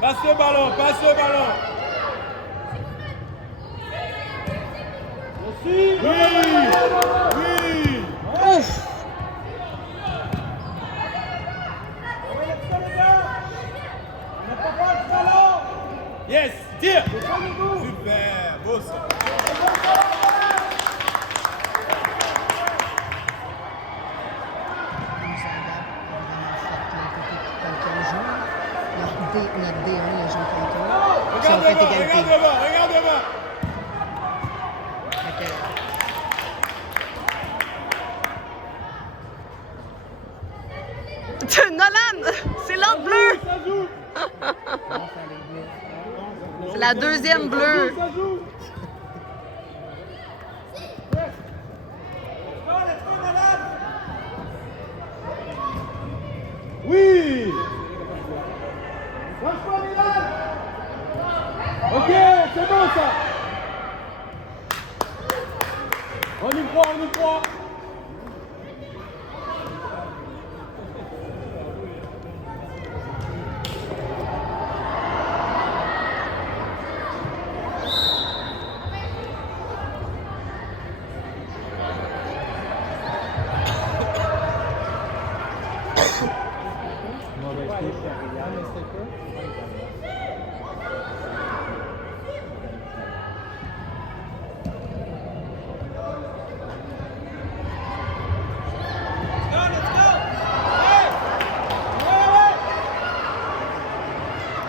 Passe le ballon, passe le ballon. Oui, oui. Ouf! Yes, tire. Super, beau ça. Notre D1, il a joué contre eux. Regarde devant, regarde devant, regarde devant. Nolan! C'est l'autre bleu! Ça joue. C'est la deuxième bleue. Ça joue. Oui. Ok, c'est bon ça. On y croit, on y croit.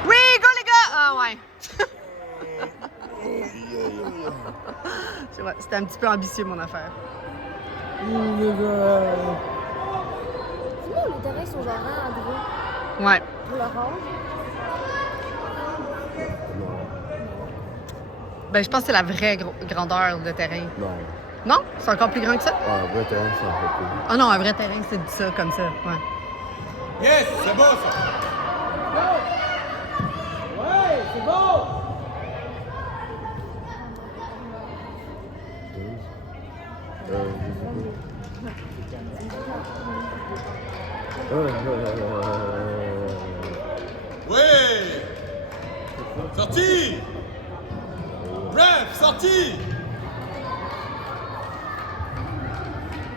Oui, go les gars! Ah ouais. C'est vrai, c'était un petit peu ambitieux mon affaire. Sinon, les terrains sont genre en gros. Ouais. Pour l'orange. Ben, je pense que c'est la vraie grandeur de terrain. Non. Non? C'est encore plus grand que ça? Ah, un vrai terrain, c'est un peu plus. Ah non, un vrai terrain, c'est ça, comme ça. Ouais. Yes, c'est bon ça. Ouais, c'est bon. Ouais. Sorti. Bref, sorti.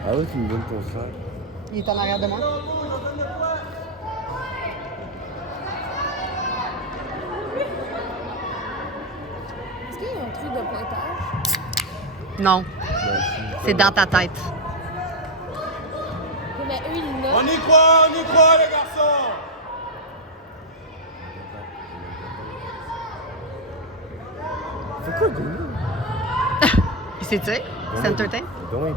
Ah ouais, tu me donnes ton sac. Il est en arrière de moi. Est-ce qu'il y a un truc de pointage? Non, c'est dans ta tête. Oui, mais eux, ils notent. On y croit les garçons. C'est quoi, Goulou? Il sait, tu sais? C'est entertain. Donc,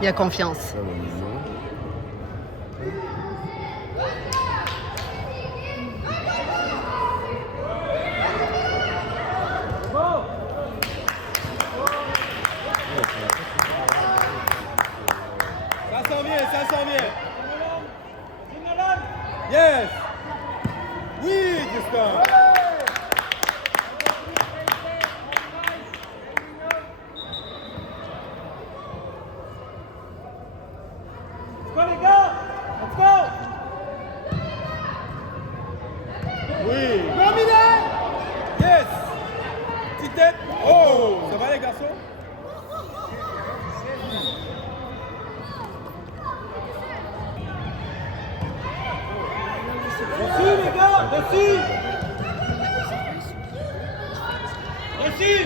Il a confiance. ça va mignon. Ça s'en vient, ça s'en vient. Yes. Oui, Justin. Oui. Yes. Petite tête. Oh, ça va les garçons? Dessus les gars, dessus. Dessus.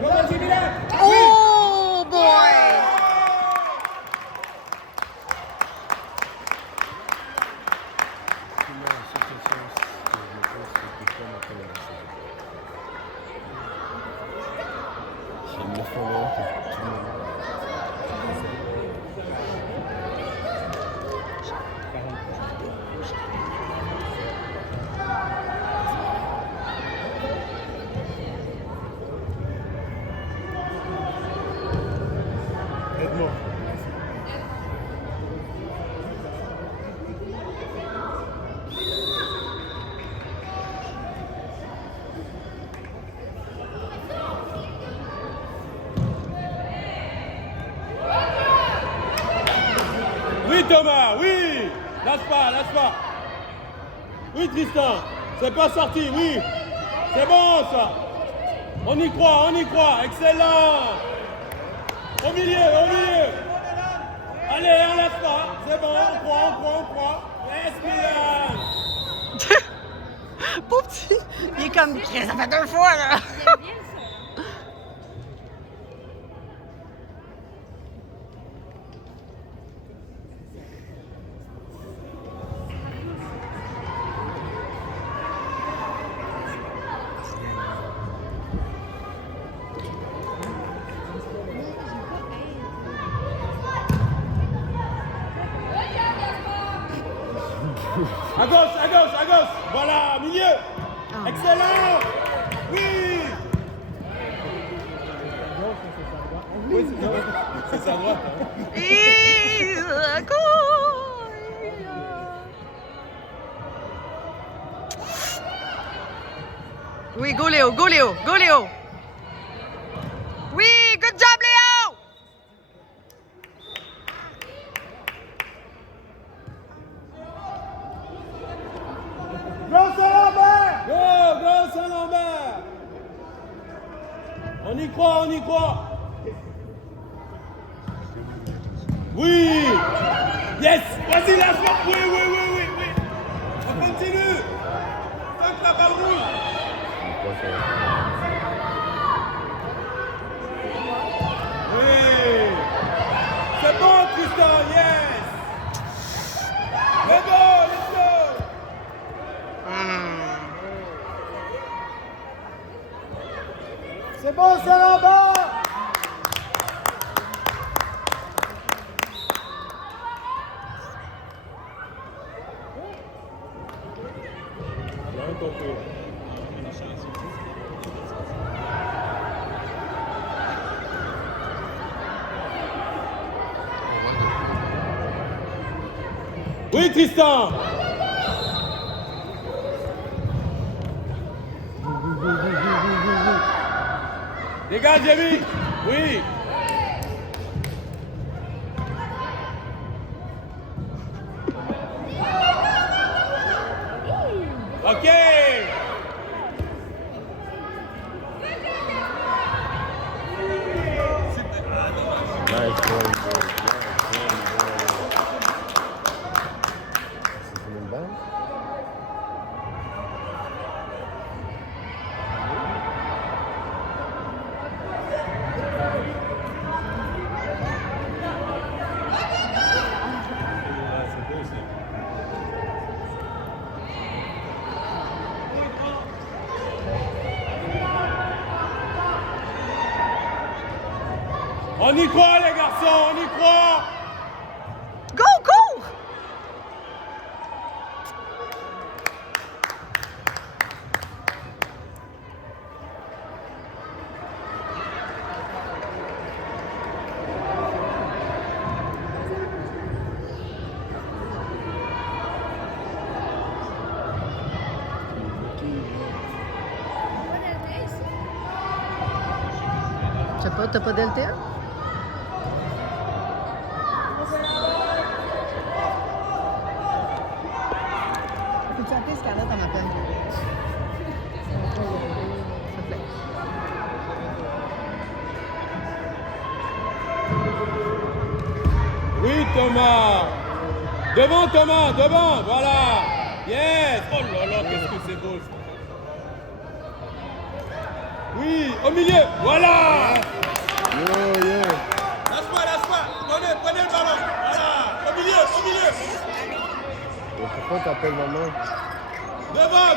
Vas-y, Milan. Oh boy! Oui Thomas, oui. Lâche pas, lâche pas. Oui, Tristan. C'est pas sorti, oui. C'est bon, ça. On y croit, on y croit. Excellent. Au milieu, au milieu. Allez, on lâche pas. C'est bon, on croit. Yes, Milan. Pauvre petit. Il est comme, ça fait 2 fois, là. J'aime bien ça. À gauche. Voilà, milieu. Excellent. Oui. Oui, c'est sa droite. Oui, go Léo, go Léo, go Léo. Oui, good job Léo. Go Saint-Lambert. Go Saint-Lambert. On y croit. Oui. Yes. Vas-y, lâche-moi. Oui. On continue. Tant que la balle rouge. Oui. C'est bon, Tristan. Yes. Let's go. C'est bon, c'est là-bas. Bien compris. Oui, Tristan. Dégage, Jémy. Oui. OK. On y croit, les garçons, on y croit. Go, go. Je sais pas, t'as pas d'LTA? Peux-tu appeler Scarlett à ma peine? S'il te plaît. Oui, Thomas. Devant, Thomas, devant, voilà. Yes. Oh là là, qu'est-ce que c'est beau, ça. Oui, au milieu, voilà. Lâche-moi. Prenez le ballon. Voilà, au milieu. Mais pourquoi t'appelles maman? Devant.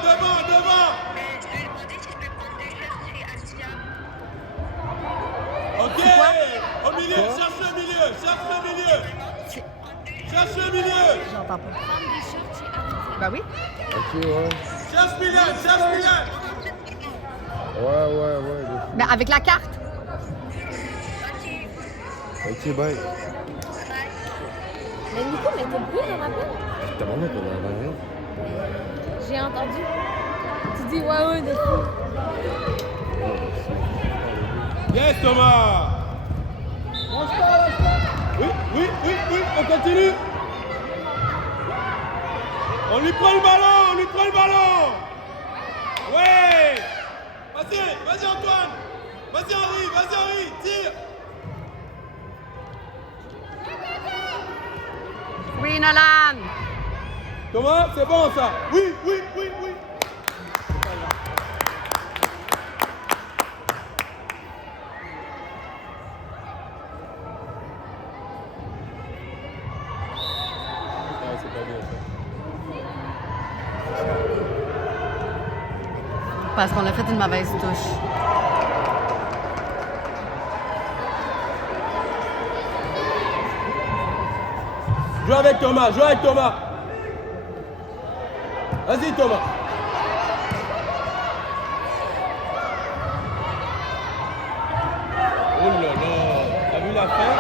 Ok, au milieu, cherche le milieu. Cherche le milieu. J'entends pas. Prendre des shorts chez Artisan. Ben oui. Ok, ouais. Cherche Milan. Ouais. Ben avec la carte. Ok, bye. Mais Nico, mais t'as le bruit dans ma peine? T'as maman qu'on a rien. J'ai entendu. Tu dis ouais, des fois. Yes, Thomas. Oui, on continue. On lui prend le ballon. ballon. Ouais. Vas-y Antoine. Vas-y Henri, tire. Oui, Nolan. Thomas, c'est bon ça. Oui. C'est pas bien ça. Parce qu'on a fait une mauvaise touche. Joue avec Thomas. Vas-y Thomas. Oh là là, t'as vu la fin?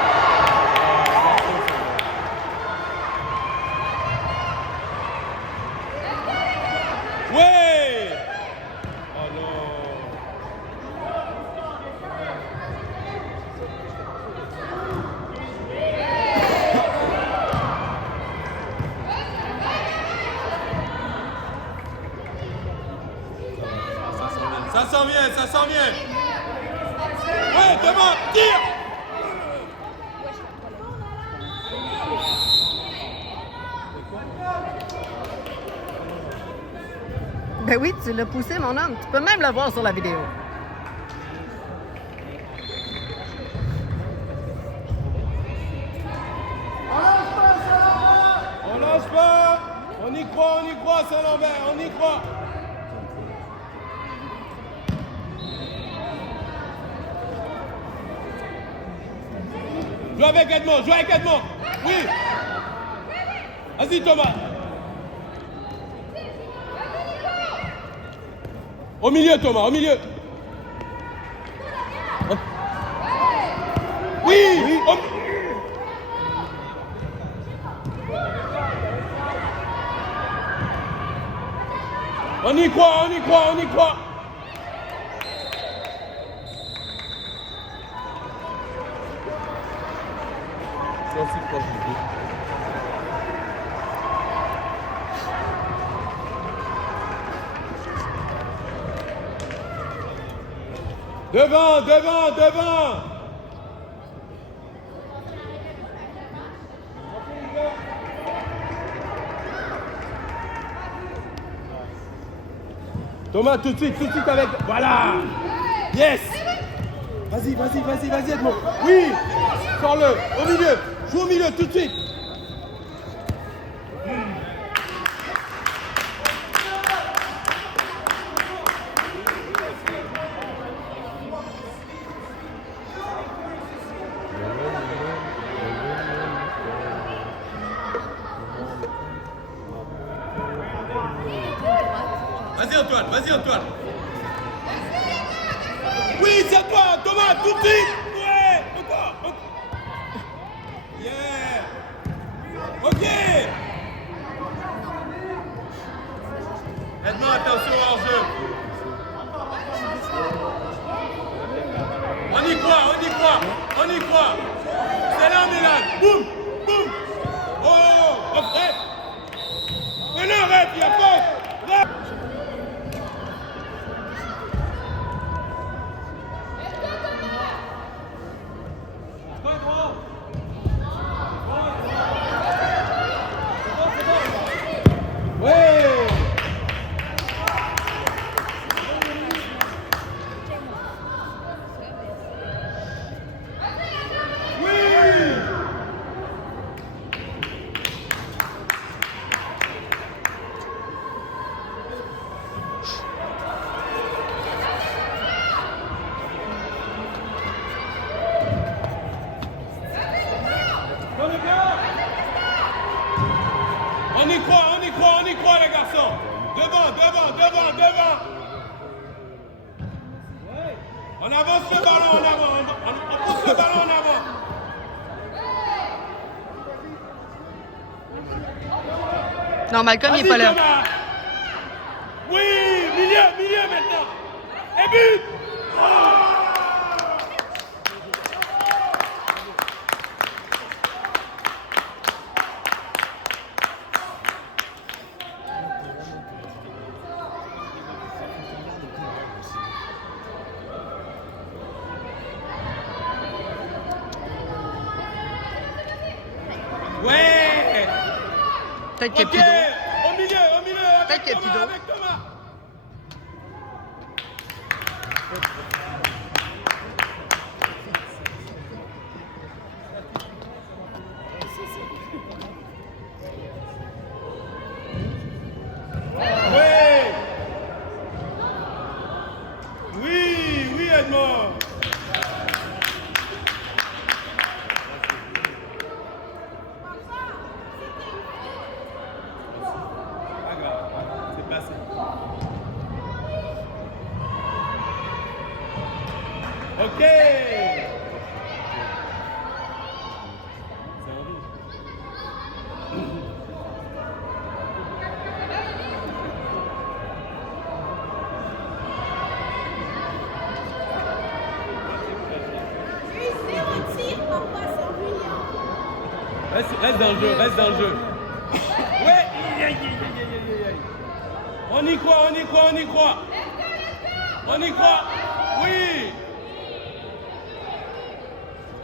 Ouais! Oh non! Ça s'en vient. Ouais, Thomas, tire! Ben oui, tu l'as poussé, mon homme. Tu peux même le voir sur la vidéo. On lâche pas! On y croit, Saint-Lambert, on y croit! Joue avec Edmond! Oui! Vas-y Thomas! Au milieu Thomas, au milieu! Oui! On y croit! C'est aussi proche du but. Devant! Thomas, tout de suite avec... Voilà! Yes! Vas-y, Edmond. Oui! Sors-le, au milieu! Joue au milieu, tout de suite! Vas-y Antoine! Oui, c'est à toi, Thomas, tout de suite! Ouais! Encore! Yeah! Ok! Edmond, attention hors jeu! On y croit! C'est là, Milan! Boum! Oh! Ref! Mais non, ref, il y a faute! On y croit les garçons. Devant. On avance le ballon en avant. On pousse le ballon en avant. Non, Malcolm, il n'est pas là. Thomas. Oui, milieu maintenant. Et but. Ouais. Peut-être qu'il y a Ok, plus d'eau. au milieu, Peut-être avec qu'il y a plus Thomas, d'eau. avec Thomas. Ouais. Oui, Edmond. Pas grave, c'est passé. Ok. C'est envie. Reste dans le jeu, reste dans le jeu. Ouais. On y croit, on y croit, on y croit. On y croit. Oui.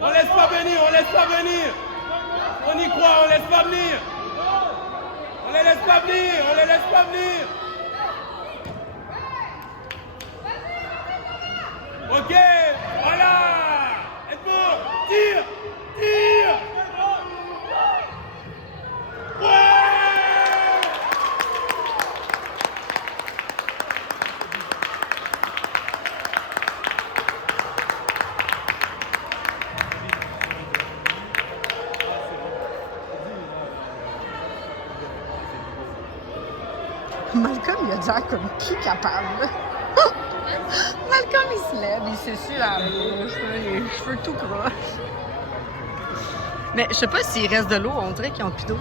On laisse pas venir, on laisse pas venir. On y croit, on laisse pas venir. On les laisse pas venir, on les laisse pas venir. Ok, voilà. Edmond, tire, tire. Ouais. Malcolm, il a l'air comme qui capable? Malcolm, il se lève, il s'essuie la bouche, les cheveux tout croches. Mais je sais pas s'il reste de l'eau, on dirait qu'ils ont plus d'eau.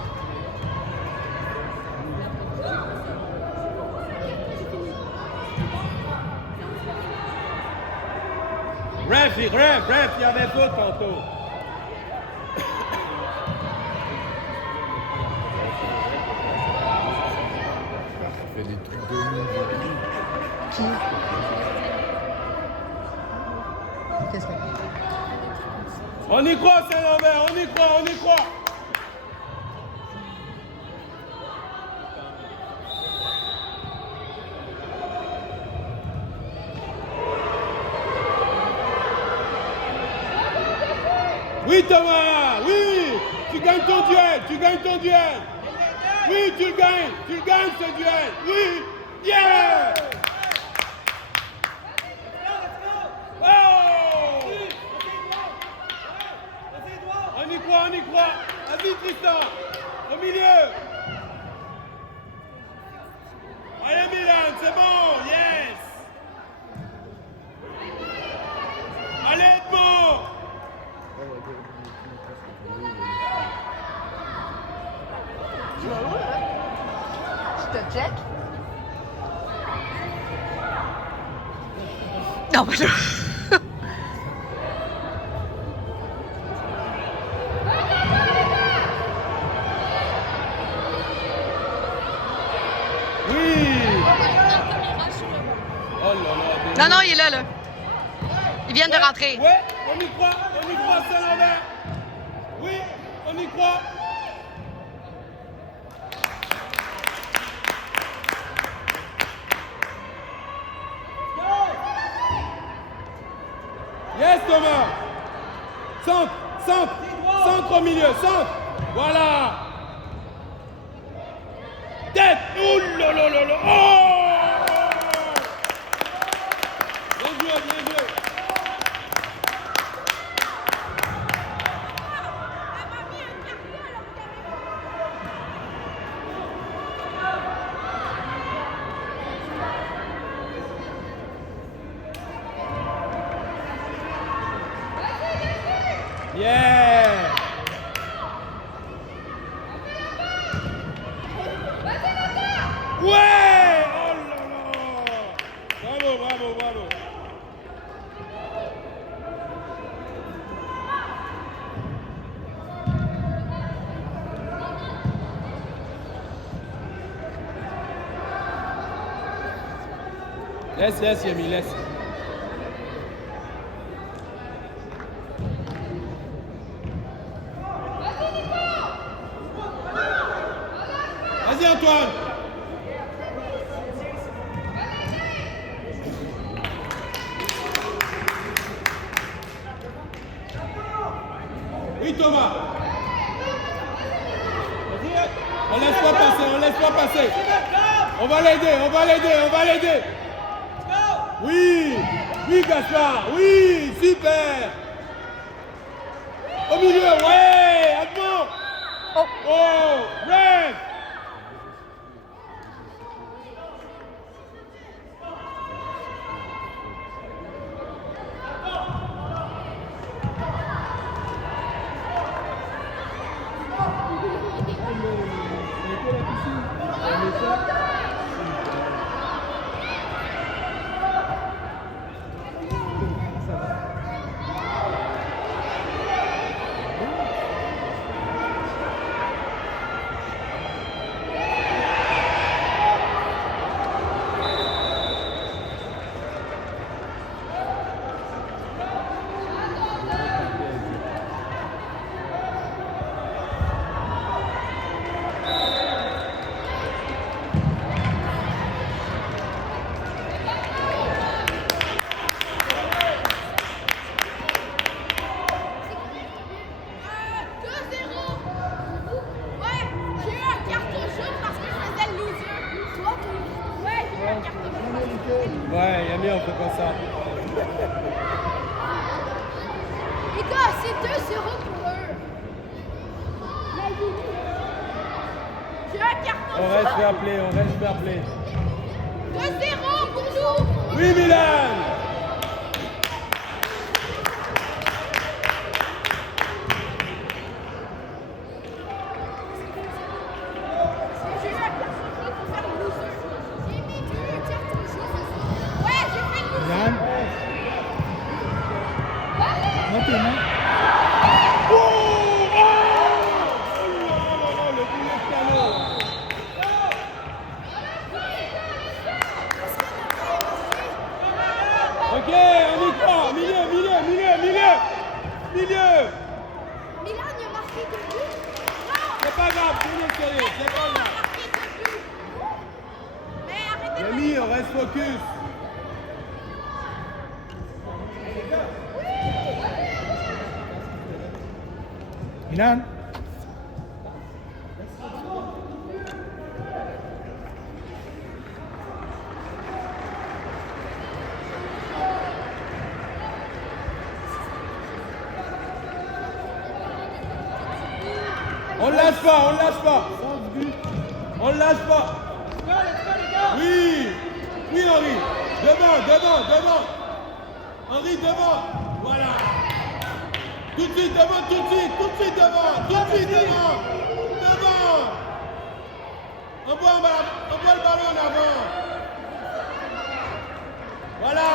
Ref, il y avait faute tantôt. Il fait des trucs de nous. Qui? Qu'est-ce que On y croit, Saint-Lambert, on y croit, on y croit. Oui, Thomas, oui. Tu gagnes ton duel, tu gagnes ton duel. Oui, tu gagnes ce duel. Oui, yeah. Oh. On y croit. Vas-y, Tristan. Au milieu. Allez, Milan, c'est bon. Yes. Allez, bon. tu vas où, là? Tu te check? Non, mais là... Non, non, il est là, là. Ils viennent de rentrer. Ouais, on y croit, Saint-Lambert. Oui, on y croit. Yes, Thomas. Centre au milieu, centre. Voilà. Tête. Ouh là là là là. Oh. Bien joué, bien joué. Yeah! Ouais! Oh là là! Bravo! Laisse, Yemi, laisse. Antoine. Oui, Thomas. On laisse pas passer, on laisse pas passer. On va l'aider, on va l'aider, on va l'aider. Oui, oui Gaspard, oui, super. Au milieu, ouais, Edmond. Oh, Red. Ouais, Yami, on fait pas ça. Les gars, c'est 2-0 pour eux. J'ai un carton On reste fair play, on reste fair play. 2-0 pour nous. Oui, Milan. J'ai eu un carton jaune pour faire le loser. J'ai mis un carton jaune. Ouais, j'ai fait le loser. Yann, moi t'es non? Oh, oh, oh, le boulet de canot. Ok, on y croit. Milieu, milieu, milieu, milieu. Milieu. Milan, il a marqué 2 buts. Non, C'est pas grave, tout le monde sérieux, c'est pas il a grave. marqué 2 buts. Mais arrêtez de Yami, on reste focus. Milan? On lâche pas, on lâche pas. On lâche pas. Oui, oui Henri. Devant, devant, devant. Henri, devant. Voilà. Tout de suite devant, tout de suite devant, tout de suite devant. Devant. Envoie le ballon en avant. Voilà.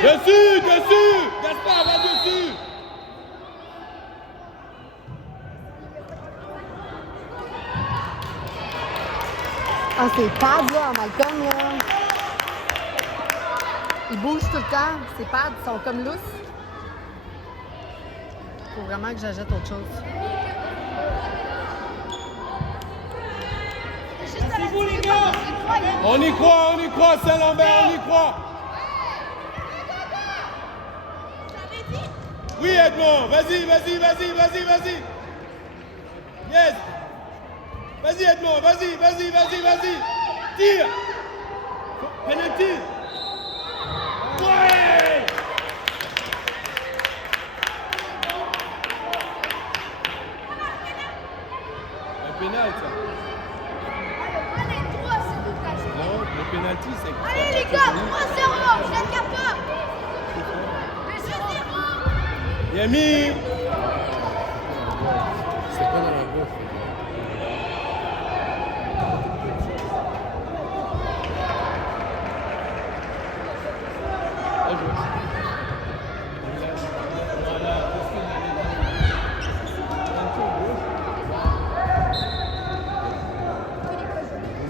Dessus, dessus. Gaspard, va dessus. Ah, c'est pad, là, Malcolm, là. Ils bougent tout le temps. Ces pads sont comme lousses. Faut vraiment que j'ajoute autre chose. C'est vous les gars. On y croit, Saint-Lambert, on y croit. Oui, Edmond, vas-y, vas-y, vas-y, vas-y, vas-y. Yes. Vas-y, Edmond, vas-y, vas-y, vas-y, vas-y. Tire. Penalty. Ouais. Un pénal, ça. Non, le penalty, c'est... Allez les gars, 3-0, je ne garde pas. 2-0. Yami. C'est pas dans la gauche.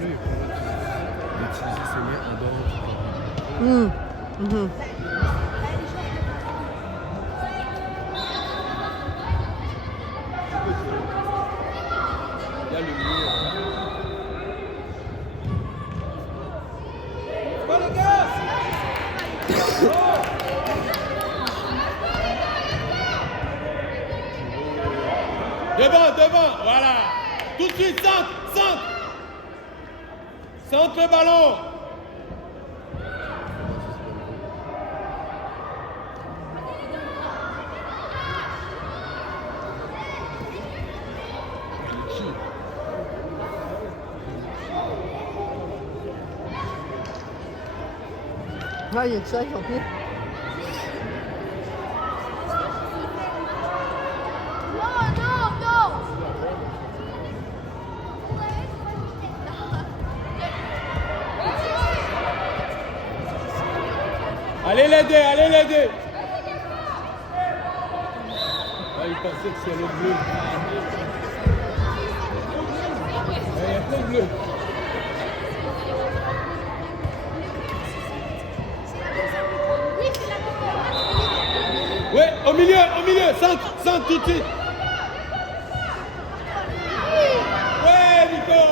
Lui, il peut d'utiliser ses mains en dehors du terrain. Mhm. suite, centre, centre. Centre le ballon. Ah, il y a que ça, ils ont pris. Non. Allez l'aider, allez l'aider. Ah, il pensait que c'est le bleu. Il y a plein de bleus. Oui, c'est la Ouais, au milieu, centre tout de suite. Ouais, Nico.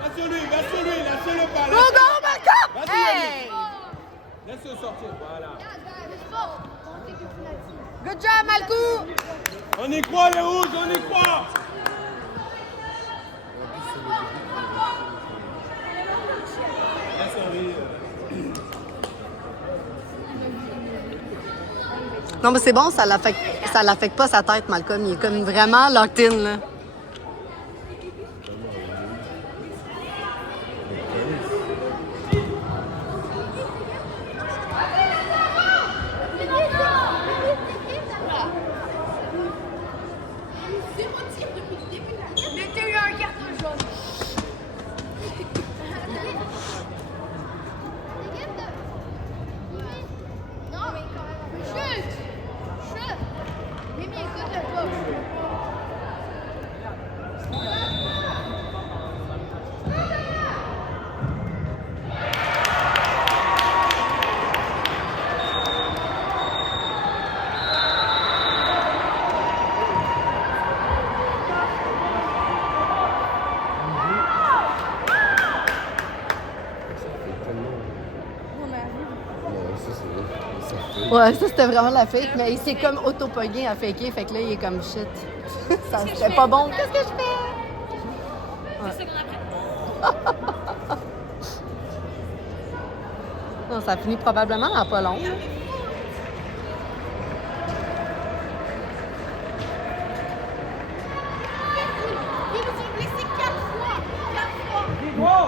Va sur lui, lâchez-le pas. Go, go, Malcolm! Vas-y, Hey! Laisse-le sortir, voilà. Good job, Malcou! On y croit les rouges, on y croit. Non, mais c'est bon, ça l'affecte pas sa tête, Malcolm. Il est comme vraiment locked in, là. Mais t'as eu un carton jaune. Non, mais quand même. Chut! Mimi, écoute-le pas. Ouais, ça, c'était vraiment la fake, mais il s'est comme auto-pogné à faker, fait que là, il est comme shit. Ça, c'était pas bon. Qu'est-ce que je fais? Ouais. Non, ça finit probablement en pas long. Ils nous ont blessés 4 fois. 4 fois.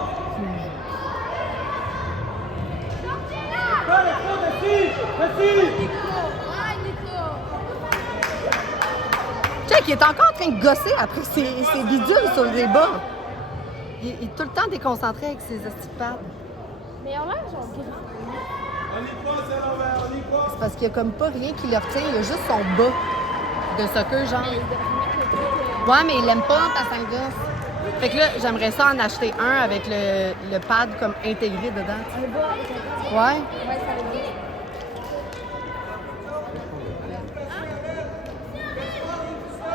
Ouais, Nico. Check, il est encore en train de gosser après ses bidules sur les bas. Il est tout le temps déconcentré avec ses pads. Mais en l'air, genre gris. On y croit, c'est à l'envers, on y croit. C'est parce qu'il y a comme pas rien qui le retient, il y a juste son bas de soccer, genre. Ouais, mais il l'aime pas, ta 5 gosses. Fait que là, j'aimerais ça en acheter un avec le pad comme intégré dedans. tu sais. Ouais. Ouais, ça va bien.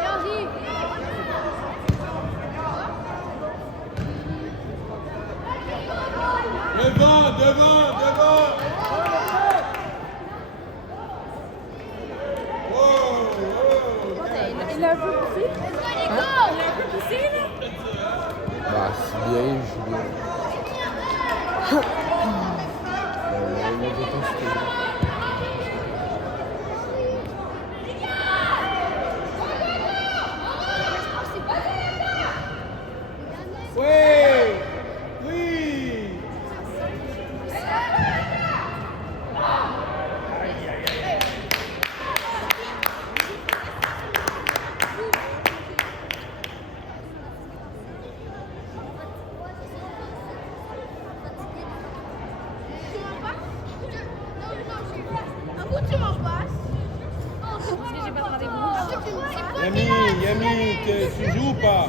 Allez, Devant. il a un peu poussé. Nico! Il a un peu poussé, là. Bah, c'est bien, il joue bien. Il a de l'intensité. Ouais. Oui. Tu m'en passes? J'ai pas de rendez-vous. Yami, tu joues ou pas?